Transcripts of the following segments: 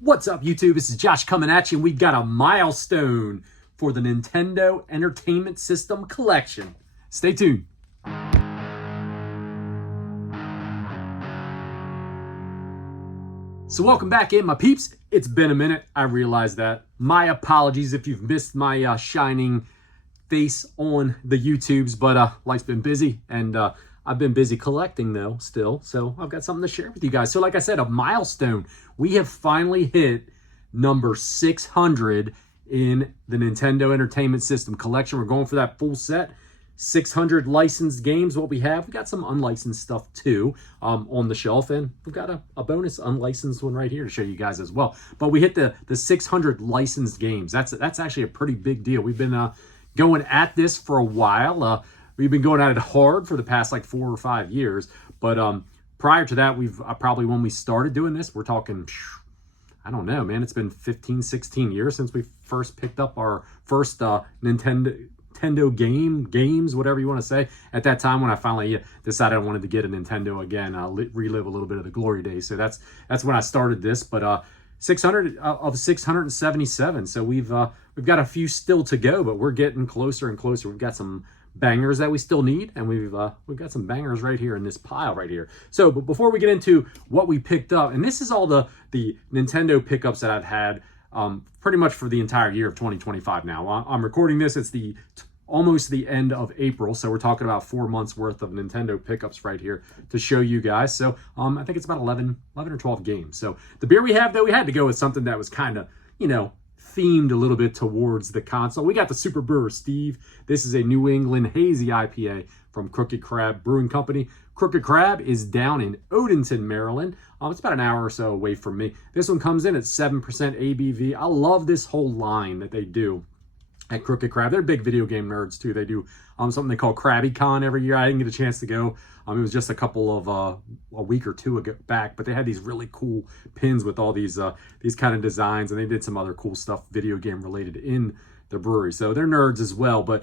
What's up, YouTube? This is Josh coming at you, and we've got a milestone for the Nintendo Entertainment System Collection. Stay tuned. So welcome back in, my peeps. It's been a minute. I realize that. My apologies if you've missed my shining face on the YouTubes, but life's been busy, and I've been busy collecting though still, so I've got something to share with you guys. So like I said, a milestone. We have finally hit number 600 in the Nintendo Entertainment System Collection. We're going for that full set. 600 licensed games. What we got some unlicensed stuff too on the shelf, and we've got a bonus unlicensed one right here to show you guys as well. But we hit the 600 licensed games. That's actually a pretty big deal. We've been going at this for a while. We've been going at it hard for the past like 4 or 5 years. But prior to that, we've probably when we started doing this, we're talking, I don't know, man, it's been 15, 16 years since we first picked up our first Nintendo games, whatever you want to say. At that time when I finally decided I wanted to get a Nintendo again, relive a little bit of the glory days. So that's when I started this. But 600 of 677. So we've got a few still to go, but we're getting closer and closer. We've got some bangers that we still need, and we've got some bangers right here in this pile right here. So, but before we get into what we picked up, and this is all the Nintendo pickups that I've had pretty much for the entire year of 2025 now. I'm recording this, it's almost the end of April, so we're talking about 4 months worth of Nintendo pickups right here to show you guys. So I think it's about 11 or 12 games. So the beer we have, though, we had to go with something that was kind of, themed a little bit towards the console. We got the Super Brewer Steve. This is a New England hazy IPA from Crooked Crab Brewing Company. Crooked Crab is down in Odenton, Maryland. It's about an hour or so away from me. This one comes in at 7% ABV. I love this whole line that they do at Crooked Crab. They're big video game nerds too. They do something they call KrabbyCon every year. I didn't get a chance to go. It was just a couple of a week or two ago back, but they had these really cool pins with all these kind of designs, and they did some other cool stuff video game related in the brewery. So they're nerds as well. But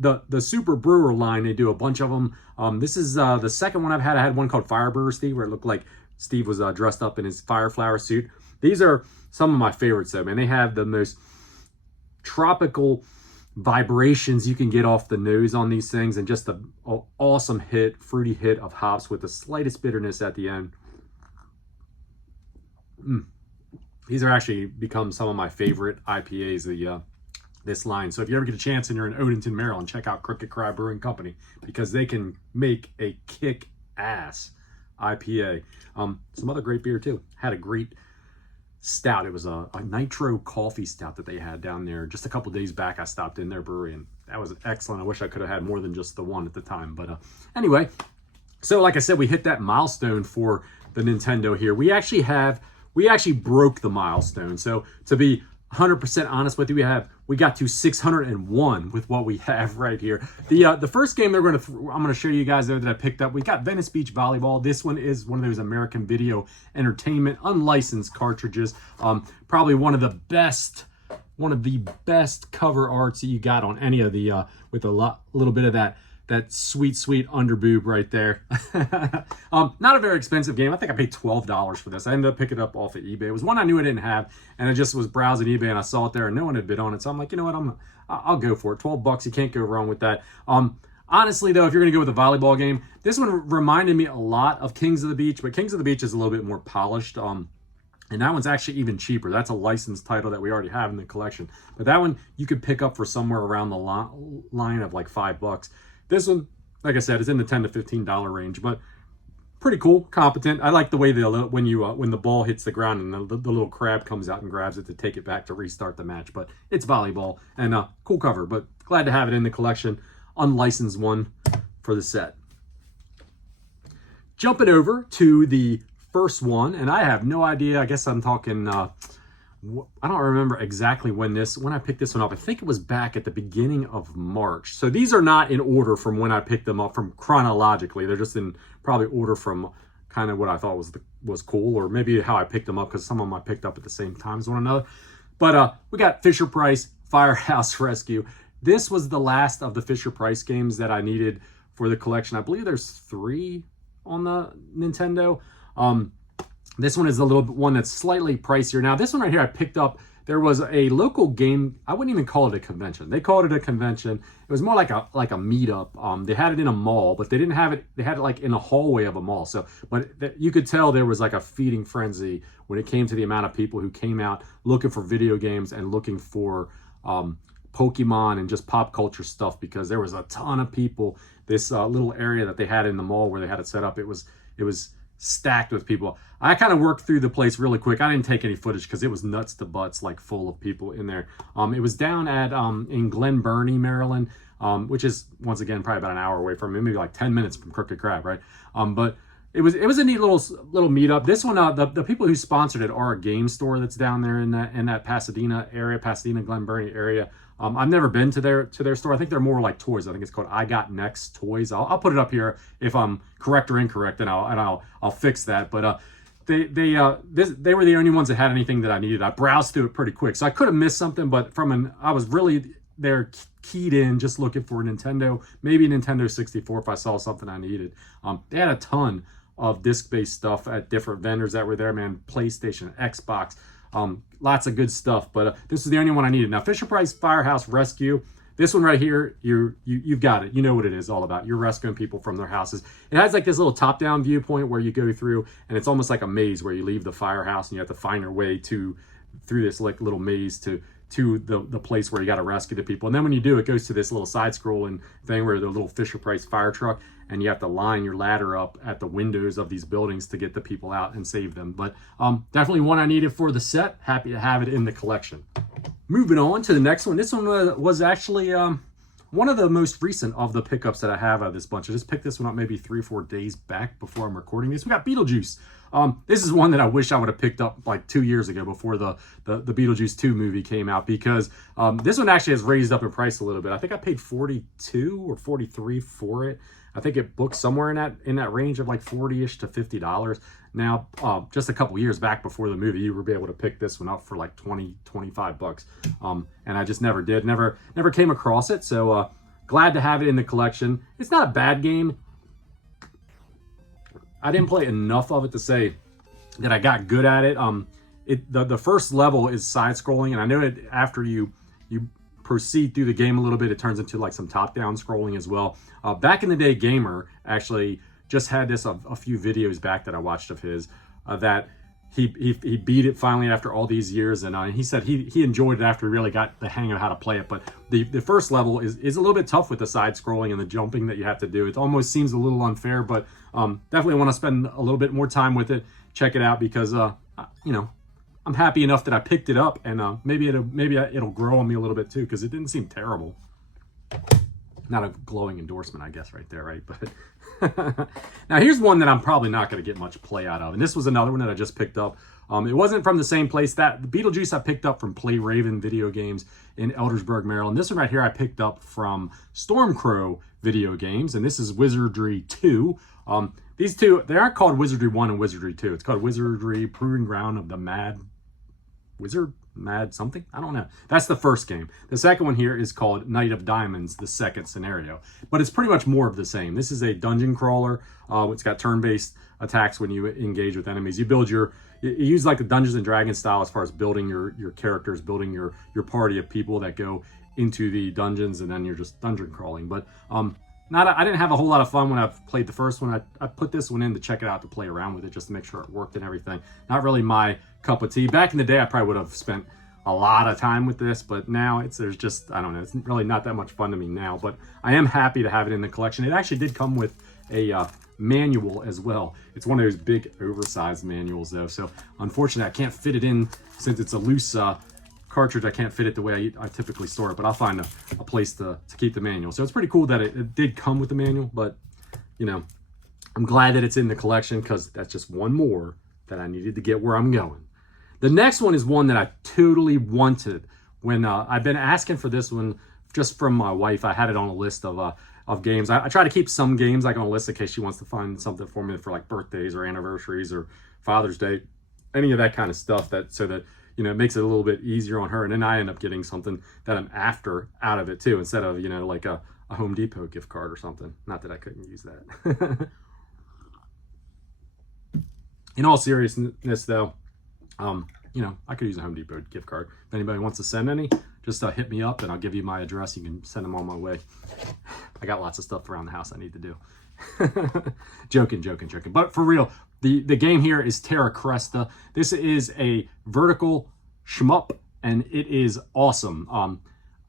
the Super Brewer line, they do a bunch of them. This is the second one I've had. I had one called Fire Brewer Steve, where it looked like Steve was dressed up in his fire flower suit. These are some of my favorites though, man. They have the most tropical vibrations you can get off the nose on these things, and just the awesome fruity hit of hops with the slightest bitterness at the end. These are actually become some of my favorite IPAs, this line. So if you ever get a chance and you're in Odenton, Maryland, check out Crooked Crab Brewing Company, because they can make a kick-ass IPA. Some other great beer too. Had a great stout. It was a nitro coffee stout that they had down there just a couple days back. I stopped in their brewery, and that was excellent. I wish I could have had more than just the one at the time, but anyway, so like I said, we hit that milestone for the Nintendo here. We actually broke the milestone. So to be 100% honest with you, we got to 601 with what we have right here. The first game I'm going to show you guys there that I picked up, we got Venice Beach Volleyball. This one is one of those American Video Entertainment unlicensed cartridges. Probably one of the best cover arts that you got on any of the with a little bit of that sweet underboob right there. Not a very expensive game. I think I paid $12 for this. I ended up picking it up off of eBay. It was one I knew I didn't have, and I just was browsing eBay and I saw it there and no one had bid on it. So I'm like, you know what, I'll go for it. 12 bucks, you can't go wrong with that. Honestly though, if you're gonna go with a volleyball game, this one reminded me a lot of Kings of the Beach, but Kings of the Beach is a little bit more polished. And that one's actually even cheaper. That's a licensed title that we already have in the collection. But that one you could pick up for somewhere around the line of like $5. This one, like I said, is in the $10 to $15 range, but pretty cool, competent. I like the way when the ball hits the ground and the little crab comes out and grabs it to take it back to restart the match. But it's volleyball, and cool cover, but glad to have it in the collection. Unlicensed one for the set. Jumping over to the first one, and I have no idea. I guess I'm talking I don't remember exactly when I picked this one up. I think it was back at the beginning of March. So these are not in order from when I picked them up from chronologically. They're just in probably order from kind of what I thought was cool, or maybe how I picked them up, because some of them I picked up at the same time as one another. But we got Fisher-Price Firehouse Rescue. This was the last of the Fisher-Price games that I needed for the collection. I believe there's 3 on the Nintendo. This one is a little bit one that's slightly pricier. Now, this one right here I picked up. There was a local game. I wouldn't even call it a convention. They called it a convention. It was more like a meetup. They had it in a mall, but they didn't have it. They had it like in a hallway of a mall. So, but you could tell there was like a feeding frenzy when it came to the amount of people who came out looking for video games and looking for Pokemon and just pop culture stuff, because there was a ton of people. This little area that they had in the mall where they had it set up, it was stacked with people. I kind of worked through the place really quick. I didn't take any footage because it was nuts to butts, like full of people in there. It was down at in Glen Burnie, Maryland, which is once again probably about an hour away from me, maybe like 10 minutes from Crooked Crab, right? But it was a neat little meetup. This one, the people who sponsored it are a game store that's down there in that Pasadena area, Pasadena Glen Burnie area. I've never been to their store. I think they're more like toys. I think it's called I Got Next Toys. I'll put it up here if I'm correct or incorrect, and I'll fix that. But they were the only ones that had anything that I needed. I browsed through it pretty quick, so I could have missed something. But I was really there keyed in, just looking for a Nintendo, maybe a Nintendo 64 if I saw something I needed. They had a ton of disc-based stuff at different vendors that were there, man. PlayStation, Xbox. Lots of good stuff, but this is the only one I needed. Now, Fisher-Price Firehouse Rescue, this one right here, you've got it. You know what it is all about. You're rescuing people from their houses. It has like this little top-down viewpoint where you go through, and it's almost like a maze where you leave the firehouse and you have to find your way through this like little maze to the place where you got to rescue the people. And then when you do, it goes to this little side-scrolling thing where the little Fisher-Price fire truck, and you have to line your ladder up at the windows of these buildings to get the people out and save them. But definitely one I needed for the set. Happy to have it in the collection. Moving on to the next one. This one was actually one of the most recent of the pickups that I have out of this bunch. I just picked this one up maybe 3 or 4 days back before I'm recording this. We got Beetlejuice. This is one that I wish I would have picked up like 2 years ago before the Beetlejuice 2 movie came out, because this one actually has raised up in price a little bit. I think I paid $42 or $43 for it. I think it booked somewhere in that range of like $40-ish to $50. Now, just a couple years back before the movie, you were able to pick this one up for like 20, 25 bucks. And I just never did, never came across it. So glad to have it in the collection. It's not a bad game. I didn't play enough of it to say that I got good at it. The first level is side-scrolling, and I know that after you proceed through the game a little bit, it turns into like some top-down scrolling as well. Back in the day, Gamer actually just had this a few videos back that I watched of his, that he beat it finally after all these years, and he said he enjoyed it after he really got the hang of how to play it. But the first level is a little bit tough with the side scrolling and the jumping that you have to do. It almost seems a little unfair, but definitely want to spend a little bit more time with it. Check it out, because you know, I'm happy enough that I picked it up, and maybe it'll grow on me a little bit too, because it didn't seem terrible. Not a glowing endorsement, I guess, right there, right? But now here's one that I'm probably not going to get much play out of, and this was another one that I just picked up. It wasn't from the same place. That the Beetlejuice I picked up from Play Raven Video Games in Eldersburg, Maryland. This one right here I picked up from Stormcrow Video Games, and this is Wizardry II. These two, they aren't called Wizardry 1 and Wizardry 2. It's called Wizardry Proving Ground of the Mad Wizard, Mad something, I don't know. That's the first game. The second one here is called Knight of Diamonds, the second scenario. But it's pretty much more of the same. This is a dungeon crawler. It's got turn-based attacks when you engage with enemies. You use like the Dungeons and Dragons style as far as building your characters, building your party of people that go into the dungeons, and then you're just dungeon crawling. But I didn't have a whole lot of fun when I played the first one. I put this one in to check it out, to play around with it, just to make sure it worked and everything. Not really my cup of tea. Back in the day, I probably would have spent a lot of time with this, but now there's just, I don't know, it's really not that much fun to me now, but I am happy to have it in the collection. It actually did come with a manual as well. It's one of those big oversized manuals though, so unfortunately I can't fit it in, since it's a loose cartridge. I can't fit it the way I typically store it, but I'll find a place to keep the manual. So it's pretty cool that it did come with the manual, but you know, I'm glad that it's in the collection, because that's just one more that I needed to get where I'm going. The next one is one that I totally wanted. When I've been asking for this one just from my wife. I had it on a list of games. I try to keep some games like on a list in case she wants to find something for me for like birthdays or anniversaries or Father's Day, any of that kind of stuff, so that you know, it makes it a little bit easier on her. And then I end up getting something that I'm after out of it too, instead of, you know, like a Home Depot gift card or something. Not that I couldn't use that. In all seriousness, though, you know, I could use a Home Depot gift card. If anybody wants to send any, just hit me up and I'll give you my address. You can send them on my way. I got lots of stuff around the house I need to do. Joking. But for real, the game here is Terra Cresta. This is a vertical shmup, and it is awesome.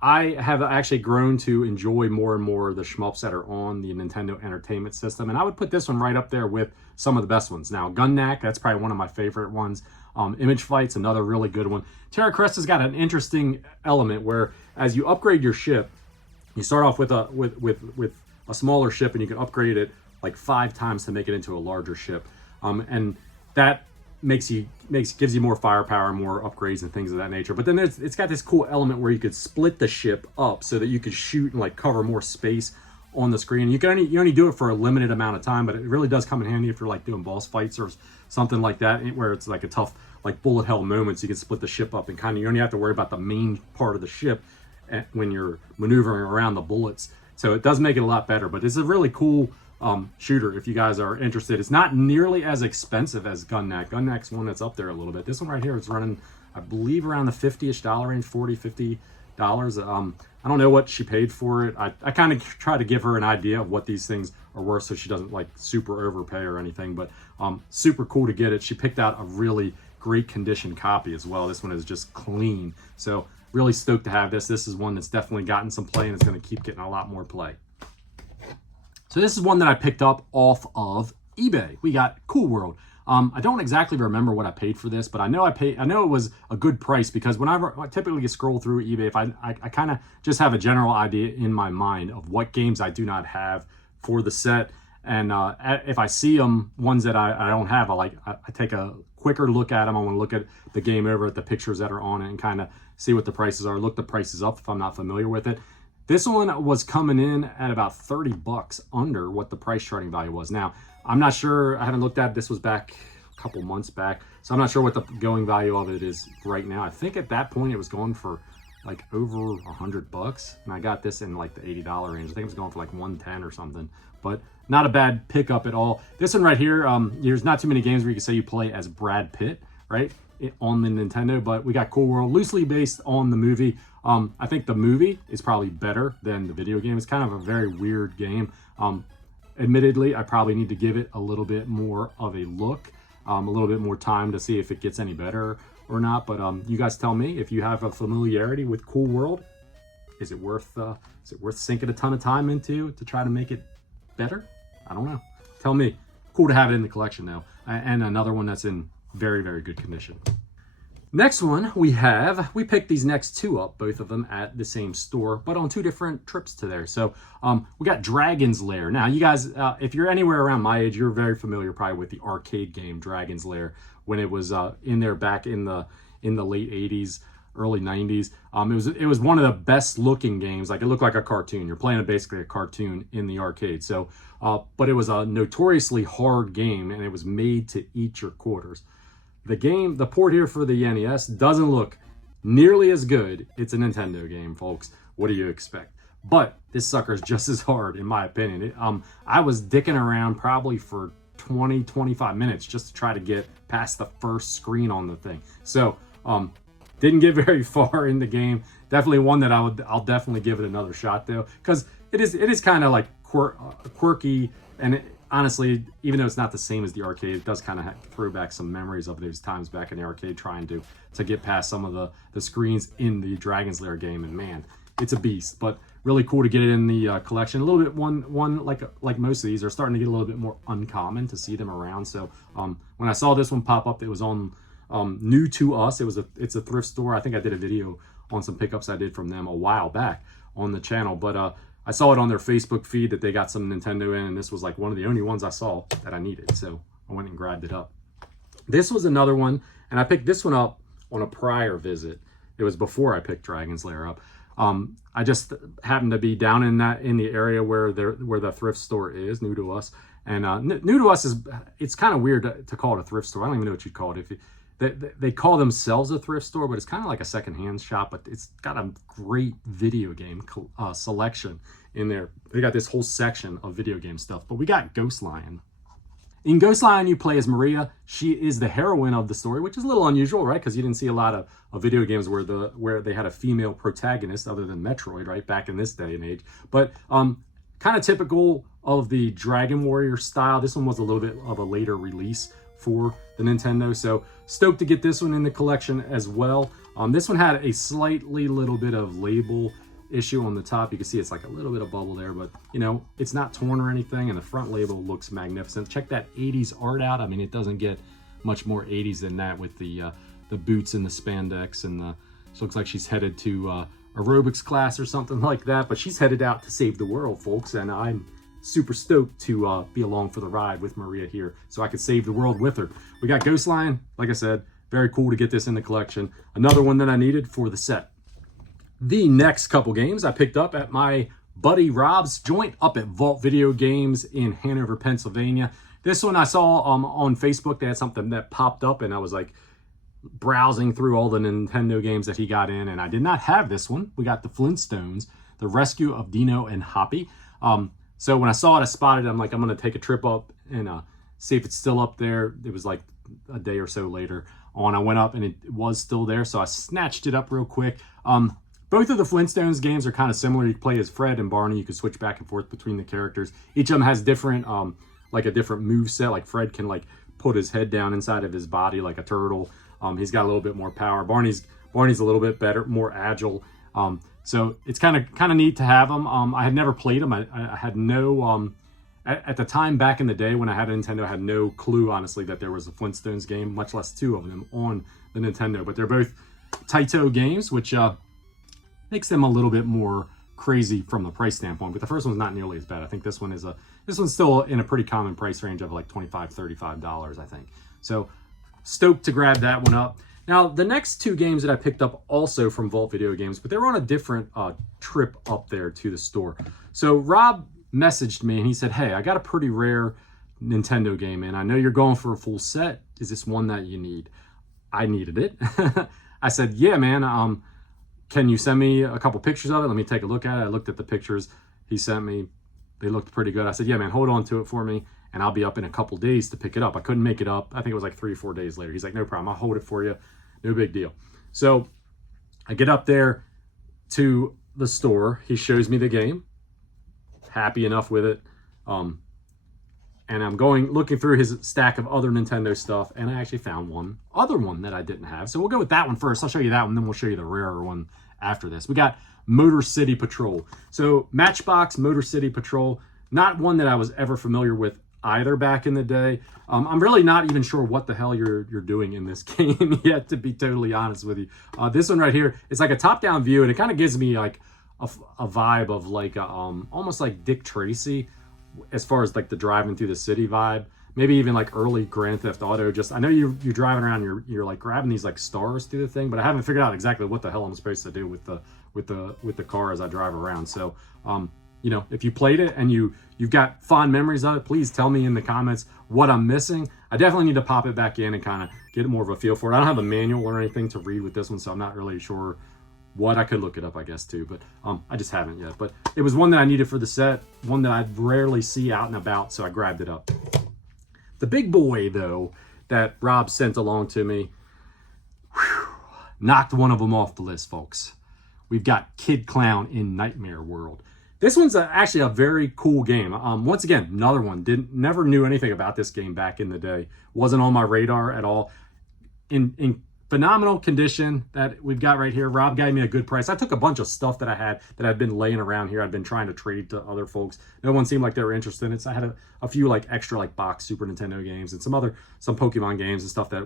I have actually grown to enjoy more and more the shmups that are on the Nintendo Entertainment System, and I would put this one right up there with some of the best ones. Now, Gun-Knack, that's probably one of my favorite ones. Image Fight's another really good one. Terra Cresta's got an interesting element where, as you upgrade your ship, you start off with a smaller ship, and you can upgrade it like 5 times to make it into a larger ship, and that gives you more firepower, more upgrades and things of that nature. But then it's got this cool element where you could split the ship up so that you could shoot and like cover more space on the screen. You only do it for a limited amount of time, but it really does come in handy if you're like doing boss fights or something like that, where it's like a tough like bullet hell moments. You can split the ship up and kind of, you only have to worry about the main part of the ship when you're maneuvering around the bullets. So it does make it a lot better. But it's a really cool shooter if you guys are interested. It's not nearly as expensive as Gun-Knack. Gun-Knack's one that's up there a little bit. This one right here is running, I believe, around the $50-ish range, $40, $50. I don't know what she paid for it. I kind of try to give her an idea of what these things are worth so she doesn't like super overpay or anything, but super cool to get it. She picked out a really great condition copy as well. This one is just clean. So really stoked to have this. This is one that's definitely gotten some play and it's going to keep getting a lot more play. So this is one that I picked up off of eBay. We got Cool World. I don't exactly remember what I paid for this, but I know it was a good price, because whenever I typically scroll through eBay, if I kind of just have a general idea in my mind of what games I do not have for the set, and if I see them, ones that I don't have, I take a quicker look at them. I want to look at the game over, at the pictures that are on it, and kind of see what the prices are. Look the prices up if I'm not familiar with it. This one was coming in at about 30 bucks under what the price charting value was. Now, I'm not sure, I haven't looked at it. This was back a couple months back, so I'm not sure what the going value of it is right now. I think at that point it was going for like over 100 bucks, and I got this in like the $80 range. I think it was going for like 110 or something, but not a bad pickup at all. This one right here, there's not too many games where you can say you play as Brad Pitt, right, on the Nintendo, but we got Cool World, loosely based on the movie. I think the movie is probably better than the video game. It's kind of a very weird game. Admittedly, I probably need to give it a little bit more of a look, a little bit more time to see if it gets any better or not. But you guys tell me if you have a familiarity with Cool World. Is it worth sinking a ton of time into to try to make it better? I don't know. Tell me. Cool to have it in the collection though, and another one that's in very, very good condition. Next one we picked these next two up, both of them at the same store, but on 2 different trips to there. So we got Dragon's Lair. Now, you guys, if you're anywhere around my age, you're very familiar probably with the arcade game Dragon's Lair when it was in there back in the late 80s, early 90s. It was one of the best looking games. Like, it looked like a cartoon. You're playing basically a cartoon in the arcade. So, but it was a notoriously hard game, and it was made to eat your quarters. The port here for the NES doesn't look nearly as good. It's a Nintendo game, folks. What do you expect? But this sucker's just as hard, in my opinion. I was dicking around probably for 20-25 minutes just to try to get past the first screen on the thing. So, didn't get very far in the game. Definitely one that I'll definitely give it another shot though, because it is kind of like quirky, and honestly, even though it's not the same as the arcade, it does kind of throw back some memories of those times back in the arcade trying to get past some of the screens in the Dragon's Lair game. And man, it's a beast, but really cool to get it in the collection. A little bit one like most of these are starting to get a little bit more uncommon to see them around. So when I saw this one pop up, it was on new to us. It's a thrift store. I think I did a video on some pickups I did from them a while back on the channel, but I saw it on their Facebook feed that they got some Nintendo in, and this was like one of the only ones I saw that I needed. So I went and grabbed it up. This was another one, and I picked this one up on a prior visit. It was before I picked Dragon's Lair up. I just happened to be down in the area where the thrift store is, new to us. And new to us it's kind of weird to call it a thrift store. I don't even know what you'd call it. They call themselves a thrift store, but it's kind of like a secondhand shop, but it's got a great video game selection in there. They got this whole section of video game stuff, but we got Ghost Lion. In Ghostline, you play as Maria. She is the heroine of the story, which is a little unusual, right? Because you didn't see a lot of video games where they had a female protagonist other than Metroid, right? Back in this day and age. But kind of typical of the Dragon Warrior style. This one was a little bit of a later release for the Nintendo. So stoked to get this one in the collection as well. This one had a slightly little bit of label issue on the top. You can see it's like a little bit of bubble there, but you know, it's not torn or anything, and the front label looks magnificent. Check that 80s art out. I mean, it doesn't get much more 80s than that with the boots and the spandex, and she looks like she's headed to aerobics class or something like that, but she's headed out to save the world, folks, and I'm super stoked to be along for the ride with Maria here so I could save the world with her. We got Ghostline, like I said, very cool to get this in the collection. Another one that I needed for the set. The next couple games I picked up at my buddy Rob's joint up at Vault Video Games in Hanover, Pennsylvania. This one I saw on Facebook. They had something that popped up, and I was like browsing through all the Nintendo games that he got in, and I did not have this one. We got the Flintstones, The Rescue of Dino and Hoppy. So when I saw it, I spotted it. I'm like, I'm going to take a trip up and see if it's still up there. It was like a day or so later on. I went up, and it was still there, so I snatched it up real quick. Both of the Flintstones games are kind of similar. You can play as Fred and Barney. You can switch back and forth between the characters. Each of them has different, like a different move set. Like Fred can like put his head down inside of his body like a turtle. He's got a little bit more power. Barney's a little bit better, more agile. So it's kind of neat to have them. I had never played them. I had no, at the time back in the day when I had a Nintendo, I had no clue, honestly, that there was a Flintstones game, much less two of them on the Nintendo. But they're both Taito games, which makes them a little bit more crazy from the price standpoint. But the first one's not nearly as bad. I think this one's still in a pretty common price range of like $25, $35, I think. So stoked to grab that one up. Now, the next two games that I picked up also from Vault Video Games, but they were on a different trip up there to the store. So Rob messaged me and he said, hey, I got a pretty rare Nintendo game and I know you're going for a full set. Is this one that you need? I needed it. I said, yeah, man. Can you send me a couple pictures of it? Let me take a look at it. I looked at the pictures he sent me. They looked pretty good. I said, yeah, man, hold on to it for me, and I'll be up in a couple days to pick it up. I couldn't make it up. I think it was like 3 or 4 days later. He's like, no problem. I'll hold it for you. No big deal. So I get up there to the store. He shows me the game. Happy enough with it. And I'm looking through his stack of other Nintendo stuff, and I actually found one other one that I didn't have. So we'll go with that one first. I'll show you that one, then we'll show you the rarer one after this. We got Motor City Patrol. So Matchbox Motor City Patrol, not one that I was ever familiar with either back in the day. I'm really not even sure what the hell you're doing in this game yet, to be totally honest with you. This one right here, it's like a top-down view, and it kind of gives me like a vibe of like almost like Dick Tracy, as far as like the driving through the city vibe. Maybe even like early Grand Theft Auto. Just I know you're driving around, you're like grabbing these like stars through the thing, but I haven't figured out exactly what the hell I'm supposed to do with the car as I drive around. So you know, if you played it and you've got fond memories of it, please tell me in the comments what I'm missing. I definitely need to pop it back in and kind of get more of a feel for it. I don't have a manual or anything to read with this one, so I'm not really sure what. I could look it up, I guess, too, but I just haven't yet. But it was one that I needed for the set, one that I rarely see out and about, so I grabbed it up. The big boy, though, that Rob sent along to me, knocked one of them off the list, folks. We've got Kid Clown in Nightmare World. This one's actually a very cool game. Once again, another one. Never knew anything about this game back in the day. Wasn't on my radar at all. In phenomenal condition that we've got right here. Rob gave me a good price. I took a bunch of stuff that I had that had been laying around here. I'd been trying to trade to other folks. No one seemed like they were interested in it. So I had a few like extra like box Super Nintendo games and some Pokemon games and stuff that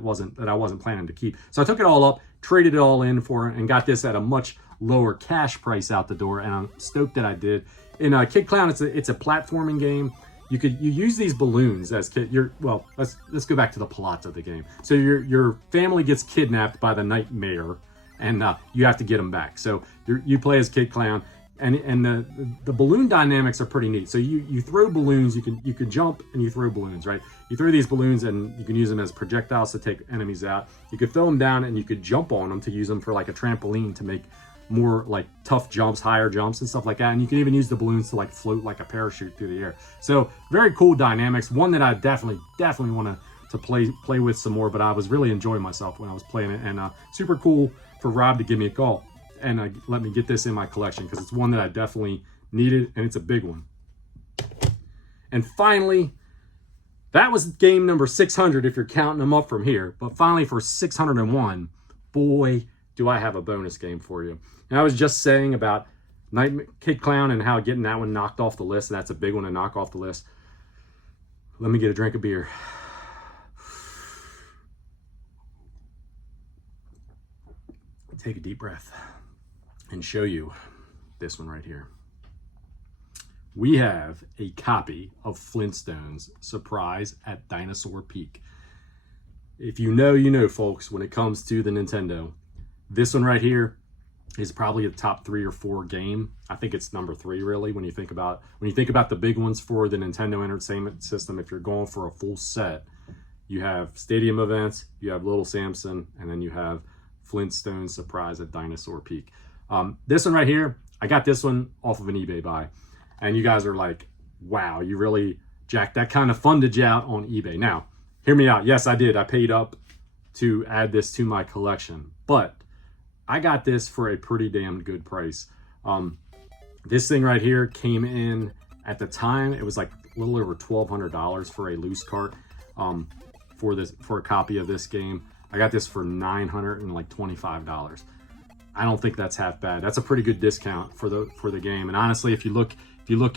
I wasn't planning to keep. So I took it all up, traded it all in for it, and got this at a much lower cash price out the door, and I'm stoked that I did. In Kid Clown, it's a platforming game. You use these balloons as let's go back to the plot of the game. So your family gets kidnapped by the Nightmare, and you have to get them back. So you play as Kid Clown, and the balloon dynamics are pretty neat. So you throw balloons, you can jump and you throw balloons, right? You throw these balloons and you can use them as projectiles to take enemies out. You could throw them down and you could jump on them to use them for like a trampoline to make more like tough jumps, higher jumps and stuff like that. And you can even use the balloons to like float like a parachute through the air. So very cool dynamics. One that I definitely want to play with some more, but I was really enjoying myself when I was playing it. And super cool for Rob to give me a call and let me get this in my collection, because it's one that I definitely needed, and it's a big one. And finally, that was game number 600 if you're counting them up from here. But finally, for 601, boy, do I have a bonus game for you. And I was just saying about Night Kid Clown and how getting that one knocked off the list. That's a big one to knock off the list. Let me get a drink of beer. Take a deep breath and show you this one right here. We have a copy of Flintstones Surprise at Dinosaur Peak. If you know, you know, folks, when it comes to the Nintendo, this one right here is probably a top 3 or 4 game. I think it's number 3 really when you think about the big ones for the Nintendo Entertainment System. If you're going for a full set, you have Stadium Events, you have Little Samson, and then you have Flintstones Surprise at Dinosaur Peak. This one right here, I got this one off of an eBay buy. And you guys are like, wow, you really, Jack, that kind of funded you out on eBay. Now, hear me out. Yes, I did. I paid up to add this to my collection. But I got this for a pretty damn good price. This thing right here came in, at the time, it was like a little over $1,200 for a loose cart for a copy of this game. I got this for $925. I don't think that's half bad. That's a pretty good discount for the game. And honestly, if you look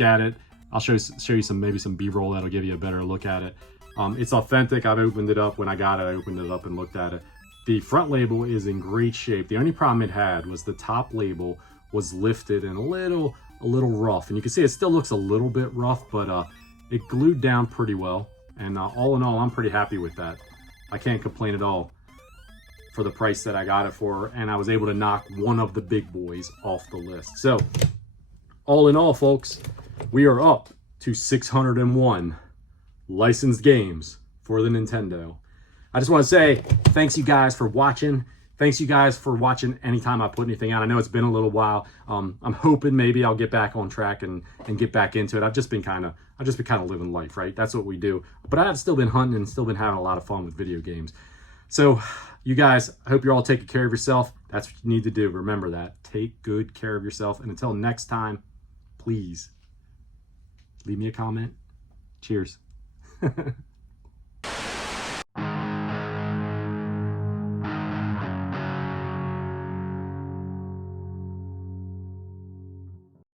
at it, I'll show you maybe some B-roll that'll give you a better look at it. It's authentic. I've opened it up. When I got it, I opened it up and looked at it. The front label is in great shape. The only problem it had was the top label was lifted and a little rough. And you can see it still looks a little bit rough, but it glued down pretty well. And all in all, I'm pretty happy with that. I can't complain at all for the price that I got it for, and I was able to knock one of the big boys off the list. So all in all, folks, we are up to 601 licensed games for the Nintendo. I just want to say thanks you guys for watching. Thanks you guys for watching anytime I put anything out. I know it's been a little while. I'm hoping maybe I'll get back on track and get back into it. I've just been kind of living life, right? That's what we do. But I've still been hunting and still been having a lot of fun with video games. So you guys, I hope you're all taking care of yourself. That's what you need to do. Remember that. Take good care of yourself. And until next time, please leave me a comment. Cheers.